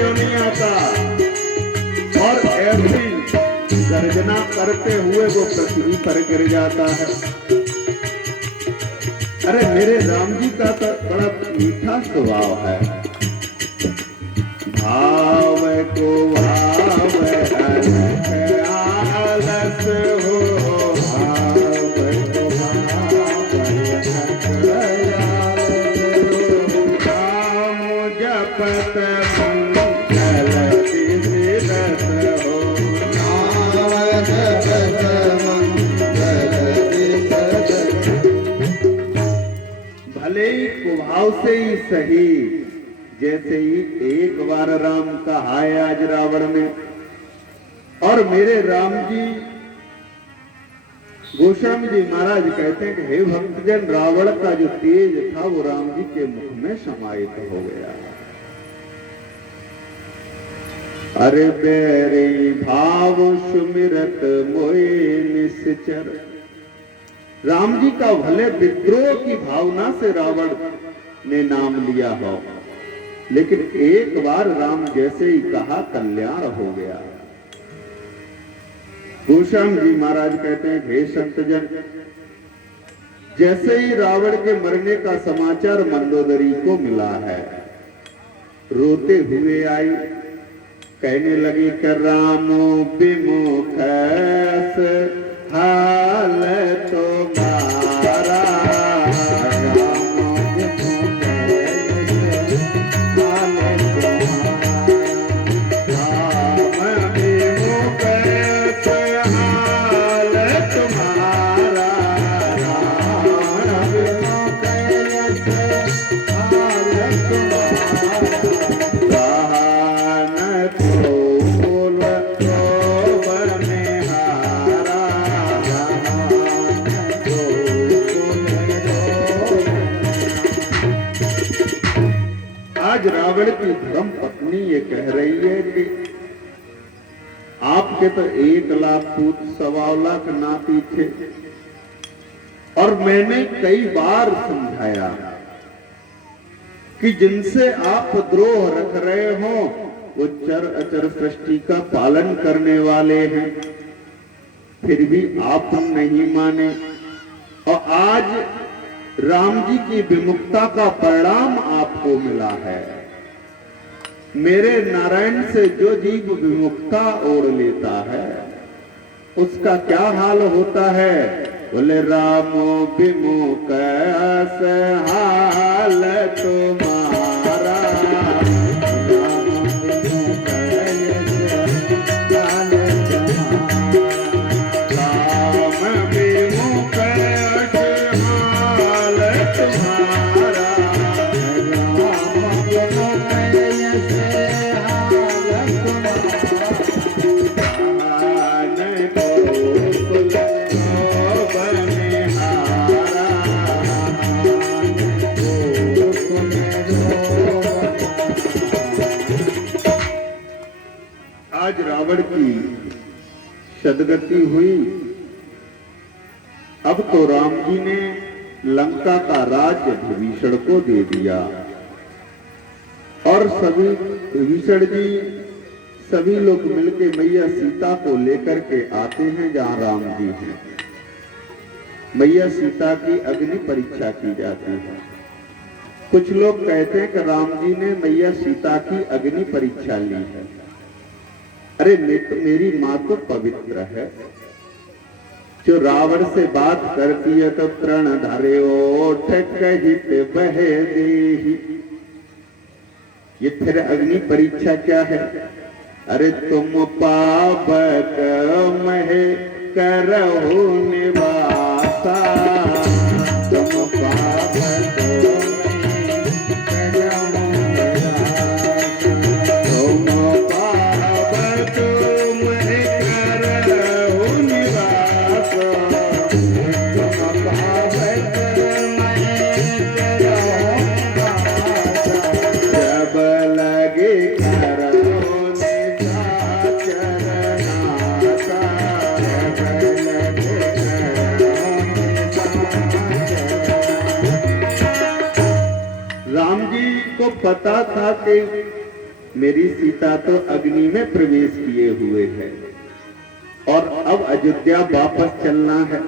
क्यों नहीं आता? और ऐसी गर्जना करते हुए वो पृथ्वी पर गिर जाता है। अरे मेरे राम जी का तो बड़ा मीठा स्वभाव है। भाव को भाव आलस हो, भाव को भाव राम जपत मंगल तीरथ हो, नाम जपत मंगल तीरथ। भले ही कुभाव से ही सही, जैसे ही एक बार राम का हाय आज रावण ने, और मेरे राम जी, गोस्वामी जी महाराज कहते हैं कि हे भक्तजन, रावण का जो तेज था वो राम जी के मुख में समाहित हो गया। अरे बेरी भाव सुमिरत मोए निश्चर। राम जी का भले विद्रोह की भावना से रावण ने नाम लिया हो, लेकिन एक बार राम जैसे ही कहा कल्याण हो गया। गोस्वामी जी महाराज कहते हैं हे संतजन, जैसे ही रावण के मरने का समाचार मंदोदरी को मिला है, रोते हुए आई, कहने लगी कि रामो विमुख हाल तो मारा, रावण की धर्म पत्नी ये कह रही है कि आपके तो 1 लाख पूत 1.25 लाख नाती थे, और मैंने कई बार समझाया कि जिनसे आप द्रोह रख रहे हो वो चर अचर सृष्टि का पालन करने वाले हैं, फिर भी आप नहीं माने। और आज राम जी की विमुखता का परिणाम आपको मिला है। मेरे नारायण से जो जीव विमुखता ओढ़ लेता है उसका क्या हाल होता है? बोले रामो विमुख हाल तुम्हारा, रावण की सदगति हुई। अब तो राम जी ने लंका का राज्य विभीषण को दे दिया, और सभी विभीषण जी सभी लोग मिलकर मैया सीता को लेकर के आते हैं जहां राम जी हैं। मैया सीता की अग्नि परीक्षा की जाती है। कुछ लोग कहते हैं कि राम जी ने मैया सीता की अग्नि परीक्षा ली है। अरे मेरी माँ तो पवित्र है, जो रावण से बात करती है तो तृण धरे ओठ कहित बहे देहि। ये फिर अग्नि परीक्षा क्या है? अरे तुम पावक महे करहु निवासा, तुम पावक पता था कि मेरी सीता तो अग्नि में प्रवेश किए हुए है और अब अयोध्या वापस चलना है।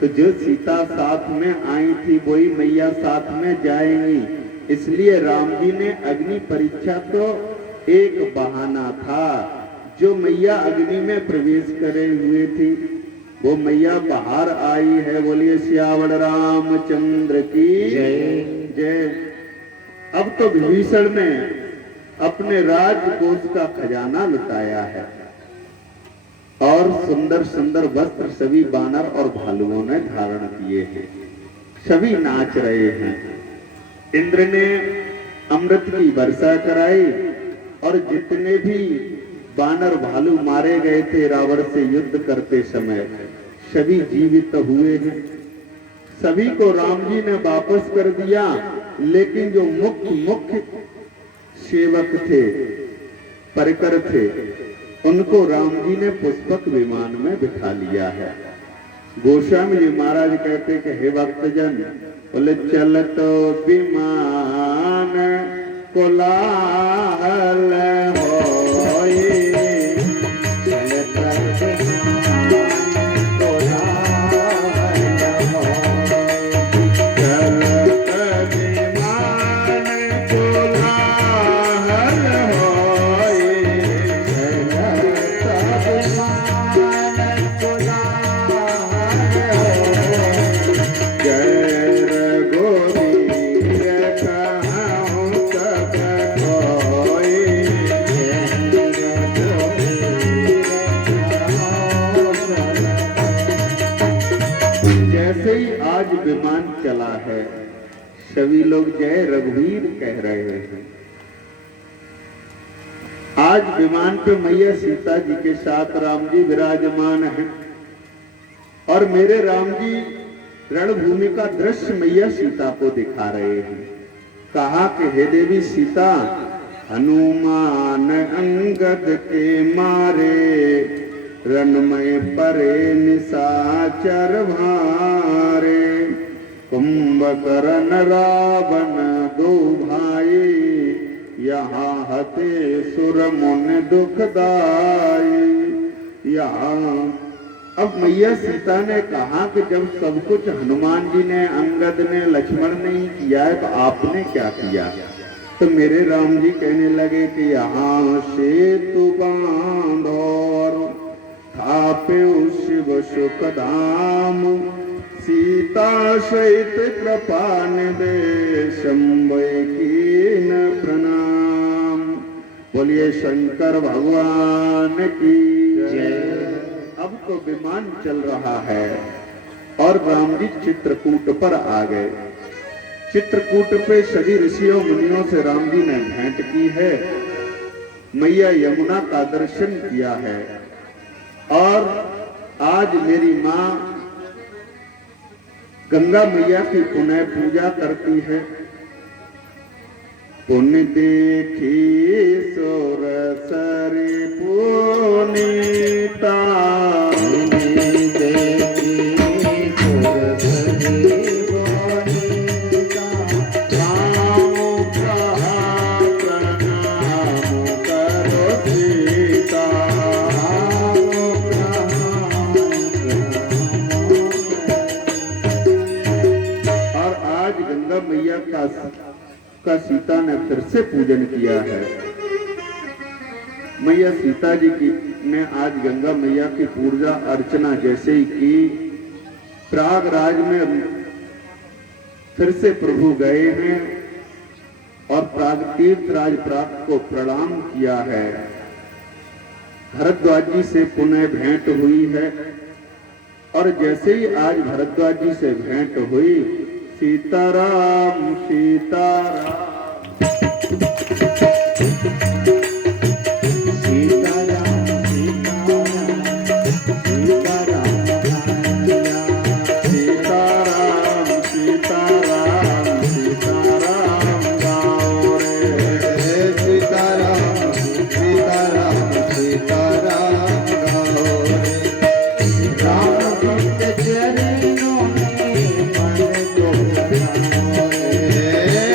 तो जो सीता साथ में आई थी वही मैया साथ में जाएंगी, इसलिए राम जी ने अग्नि परीक्षा तो एक बहाना था। जो मैया अग्नि में प्रवेश करे हुए थी वो मैया बाहर आई है। बोलिए सियावर रामचंद्र की जय जय। अब तो विभीषण ने अपने राजकोष का खजाना लुटाया है और सुंदर सुंदर वस्त्र सभी बानर और भालुओं ने धारण किए हैं, सभी नाच रहे हैं। इंद्र ने अमृत की वर्षा कराई और जितने भी बानर भालू मारे गए थे रावण से युद्ध करते समय सभी जीवित हुए हैं। सभी को राम जी ने वापस कर दिया, लेकिन जो मुख्य सेवक थे, परिकर थे, उनको राम जी ने पुष्पक विमान में बिठा लिया है। गोस्वामी जी महाराज कहते कि हे भक्तजन, बोले चल तो विमान कोलाहल होए, विमान चला है, सभी लोग जय रघुवीर कह रहे हैं। आज विमान पे मैया सीता जी के साथ राम जी विराजमान हैं और मेरे राम जी रणभूमि का दृश्य मैया सीता को दिखा रहे हैं। कहा कि हे देवी सीता, हनुमान अंगद के मारे रणमय परे निशाचर भारे, कुंभकर्ण रावण दो भाई, यहाँ हते सुर मुन दुखदाई। यहाँ अब मैया सीता ने कहा कि जब सब कुछ हनुमान जी ने, अंगद ने, लक्ष्मण ने ही किया है तो आपने क्या किया? तो मेरे राम जी कहने लगे कि यहाँ सेतु बांधो थापे शिव सुख धाम, सीता सहित कृपा निदेश कीन प्रणाम। बोलिए शंकर भगवान की जय। अब तो विमान चल रहा है और राम जी चित्रकूट पर आ गए। चित्रकूट पे सभी ऋषियों मुनियों से राम जी ने भेंट की है, मैया यमुना का दर्शन किया है और आज मेरी माँ गंगा मैया की पुनः पूजा करती है। पुण्य देखी सोरसरी पुनीता, मैया का सीता ने फिर से पूजन किया है। मैया सीता जी की ने आज गंगा मैया की पूजा अर्चना जैसे ही की, प्रयागराज में फिर से प्रभु गए हैं और तीर्थराज प्राग को प्रणाम किया है। भरद्वाज जी से पुनः भेंट हुई है और जैसे ही आज भरद्वाज जी से भेंट हुई, सीताराम सीताराम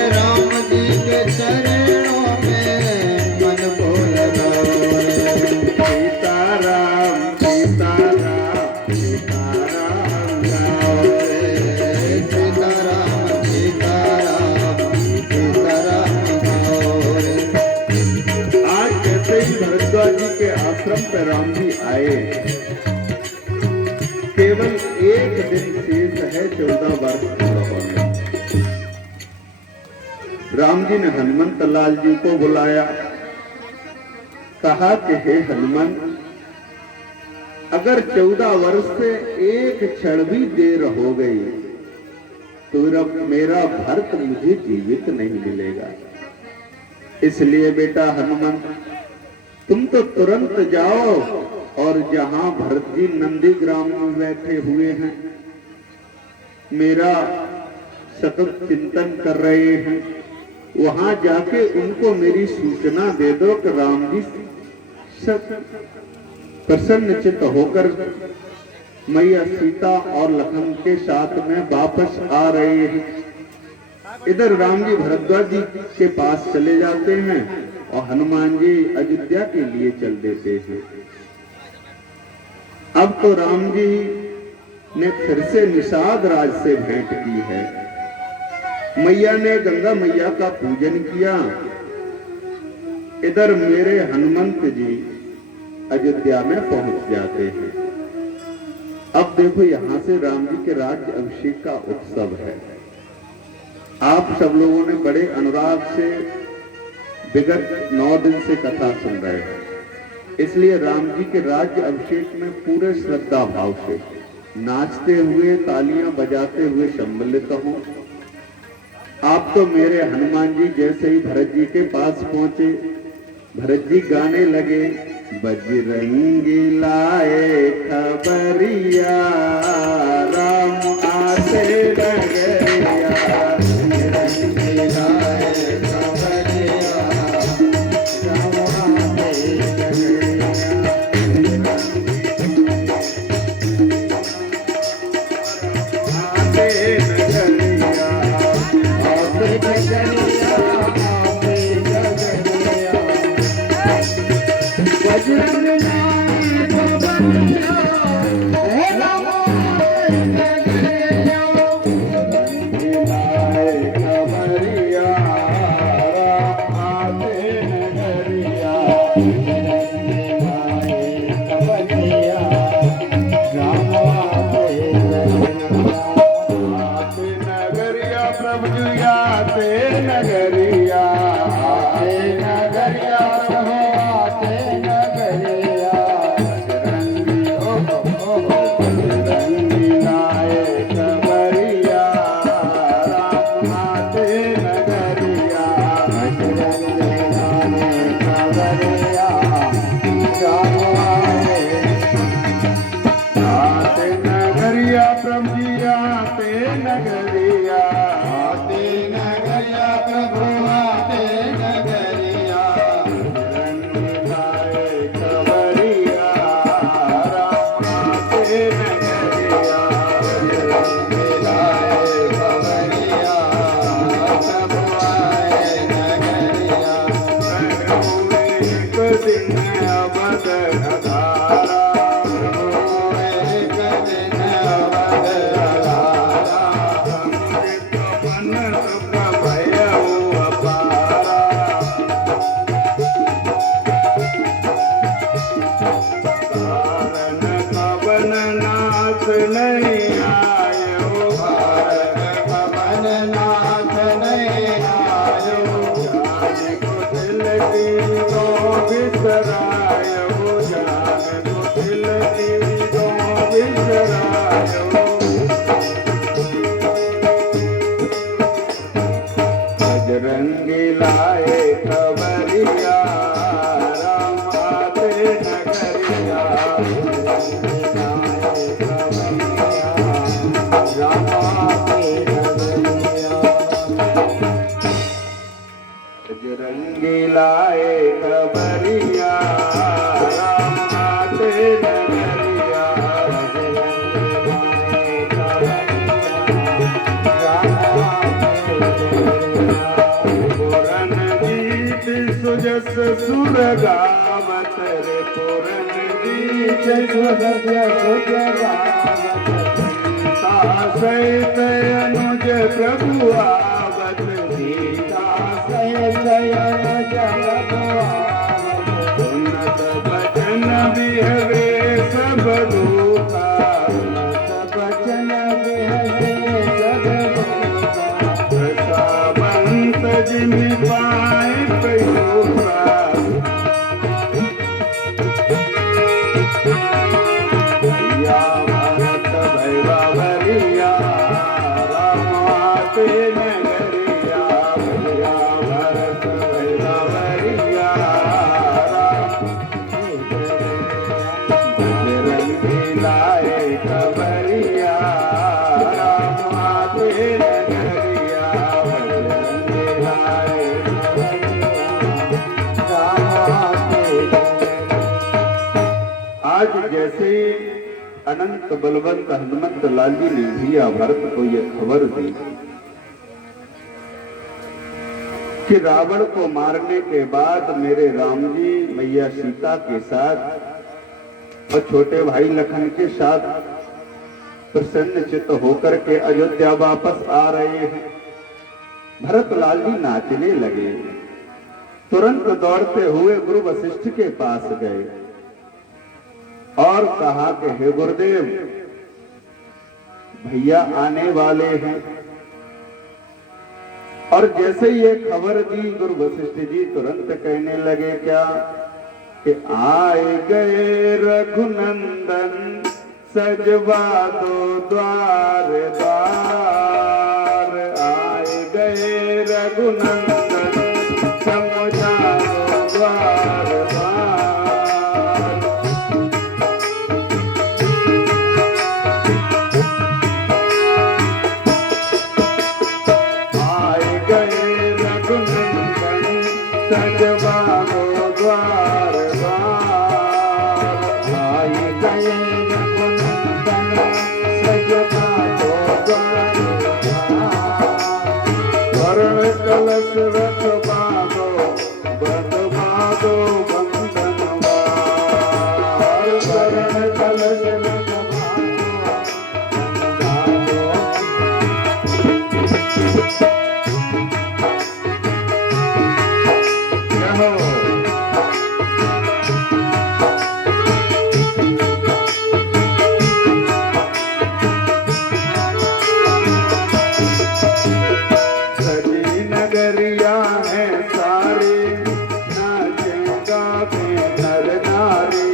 राम पे राम जी आए। केवल एक दिन शेष है 14 वर्ष पूरा होने। राम जी ने हनुमंत लाल जी को बुलाया, कहा कि हे हनुमंत, अगर 14 वर्ष से एक क्षण भी देर हो गई तो मेरा भरत मुझे जीवित नहीं मिलेगा। इसलिए बेटा हनुमंत, तुम तो तुरंत जाओ और जहां भरत जी नंदीग्राम में बैठे हुए हैं, मेरा सतत चिंतन कर रहे हैं, वहां जाके उनको मेरी सूचना दे दो कि राम जी प्रसन्नचित्त होकर मैया सीता और लखन के साथ में वापस आ रहे हैं। इधर राम जी भरद्वाज जी के पास चले जाते हैं और हनुमान जी अयोध्या के लिए चल देते हैं। अब तो राम जी ने फिर से निषाद राज से भेंट की है। मैया ने गंगा मैया का पूजन किया। इधर मेरे हनुमंत जी अयोध्या में पहुंच जाते हैं। अब देखो, यहां से राम जी के राज्य अभिषेक का उत्सव है। आप सब लोगों ने बड़े अनुराग से विगत 9 दिन से कथा सुन रहे हैं, इसलिए राम जी के राज्य अभिषेक में पूरे श्रद्धा भाव से नाचते हुए, तालियां बजाते हुए सम्मिलित हूं। आप तो मेरे हनुमान जी जैसे ही भरत जी के पास पहुंचे, भरत जी गाने लगे, बजरंगी लाए खबरिया, राम आते नगरिया, बजरंगी लाए खबरिया, राम आते नगरिया, आते नगरिया, आते नगरिया, आते नगरिया, बजरंग सुर गावत रे पुरन गीत सहित अनुज प्रभु आवत, सीता सहित अनुज प्रभु आवत, सुनत बचन भी आज जैसे अनंत बलवंत हनुमंत लाल जी ने भैया भरत को यह खबर दी कि रावण को मारने के बाद मेरे राम जी मैया सीता के साथ और छोटे भाई लखन के साथ प्रसन्न चित्त होकर के अयोध्या वापस आ रहे हैं। भरत लाल जी नाचने लगे, तुरंत दौड़ते हुए गुरु वशिष्ठ के पास गए और कहा कि हे गुरुदेव, भैया आने वाले हैं। और जैसे ये खबर दी गुरु वशिष्ठ जी तुरंत कहने लगे क्या कि आए गए रघुनंदन सजवा दो द्वार द्वार, आए गए रघुनंदन समझा दो द्वार द्वार। आए गए रघुनंदन सजवा दो द्वार द्वार, आए गए कलश रख बांधो बंधवा दो बंधनवार, करण कलश रख नगरिया है सारे नाचेगा नर नारी,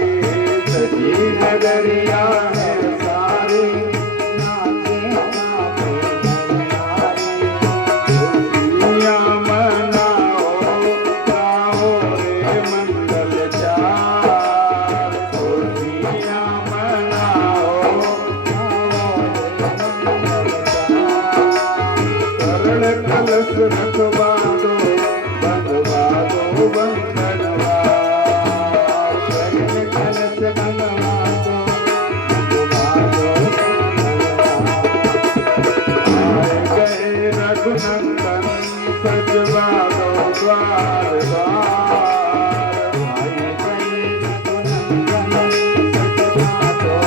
सजी नगरिया है सारे नाचेगा नर नारी। खुशियाँ मनाओ गाओ रे मंगल चार, खुशियाँ मनाओ गाओ रे मंगल चार। करण कलश रखवा दो बंधवा दो बंधनवार, करण कलश बंधवा दो बंधवा दो बंधनवार। आए गए रघुनंदन सजवा दो द्वार द्वार, आए गए रघुनंदन सजवा दो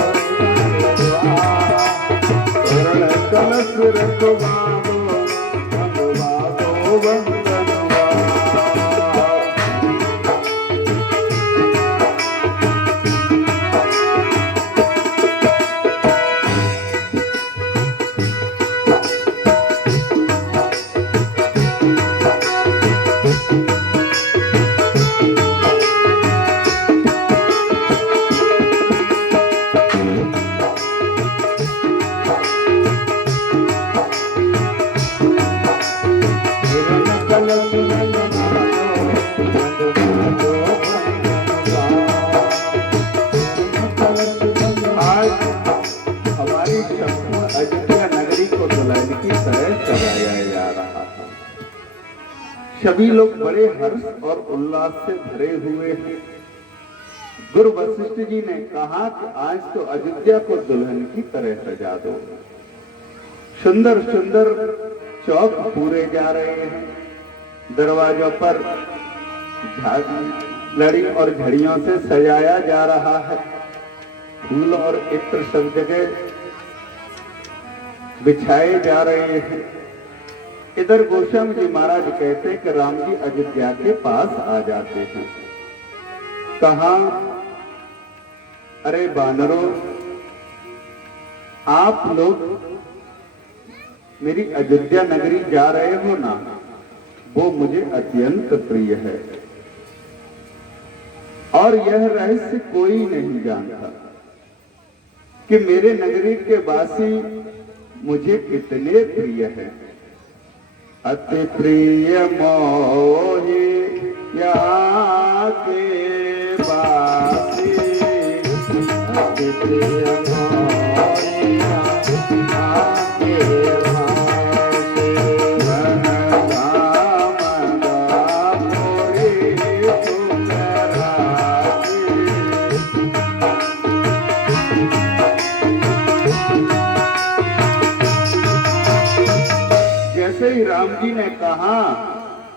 द्वार द्वार। करण कलश रखवा सभी लोग बड़े हर्ष और उल्लास से भरे हुए हैं। गुरु वशिष्ठ जी ने कहा कि आज तो अयोध्या को दुल्हन की तरह सजा दो। सुंदर सुंदर चौक पूरे जा रहे हैं, दरवाजों पर लड़ी और झड़ियों से सजाया जा रहा है, फूल और इत्र सब जगह बिछाए जा रहे हैं। इधर गोस्वामी जी महाराज कहते हैं कि राम जी अयोध्या के पास आ जाते हैं। कहा, अरे बानरों, आप लोग मेरी अयोध्या नगरी जा रहे हो ना, वो मुझे अत्यंत प्रिय है और यह रहस्य कोई नहीं जानता कि मेरे नगरी के वासी मुझे कितने प्रिय है। अति प्रिय मोहे यहाँ के वासी, अति प्रिय मोहे यहाँ के वासी, वन धाम दामोरी सुख राशि। राम जी ने कहा,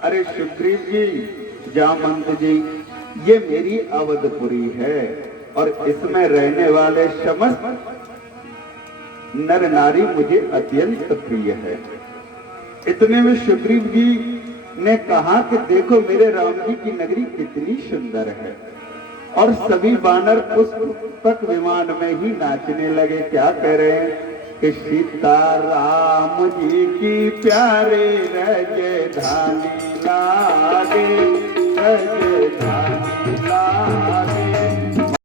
अरे सुग्रीव जी, जामवंत जी, ये मेरी अवधपुरी है और इसमें रहने वाले समस्त नर नारी मुझे अत्यंत प्रिय है। इतने में सुग्रीव जी ने कहा कि देखो मेरे राम जी की नगरी कितनी सुंदर है। और सभी वानर पुष्पक विमान में ही नाचने लगे। क्या कह रहे हैं कि सीता राम जी की प्यारे राजधानी लागे, राजधानी